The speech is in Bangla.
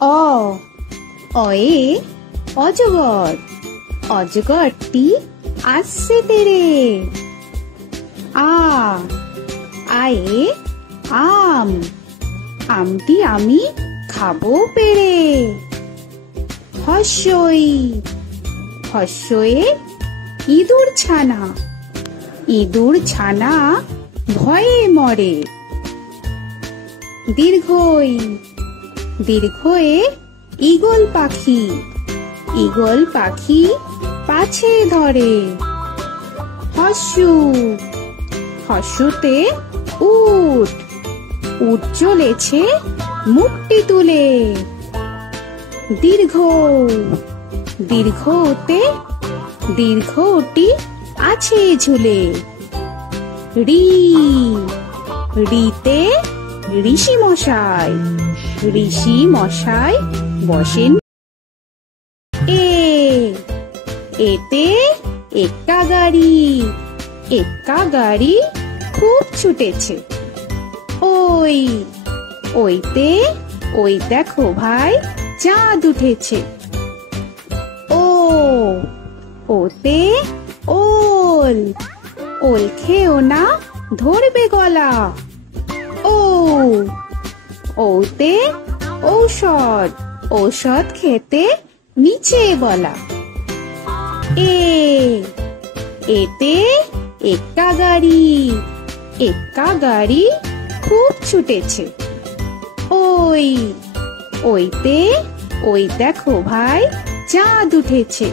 অ অয়ে অজগর, অজগরটি আসছে তেরে। আ আয়ে আম, আমটি আমি খাবো পেরে। হস্যই হস্যয়ে ইঁদুর ছানা, ইঁদুর ছানা ভয়ে মরে। দীর্ঘই দীর্ঘয়ে ঈগল পাখি, ঈগল পাখি পাছে ধরে। হস্যু হস্যুতে উট, উট চলেছে মুখটি তুলে। দীর্ঘ দীর্ঘতে দীর্ঘটি আছে ঝুলে। রি রিতে ঋষি মশাই, ঋষি মশাই বসেন। এ এতে এক্কা গাড়ি, এক্কা গাড়ি খুব ছুটেছে। ওই ওইতে ওই দেখো ভাই চাঁদ উঠেছে। ও ওতে ওল, ওল খেও না ধরবে গলা। ও ওতে ঔষধ, ঔষধ খেতে নিচে গলা। এ এতে এক্কা গাড়ি, এক্কা গাড়ি খুব ছুটেছে। ওই ওইতে ওই দেখো ভাই চাঁদ উঠেছে।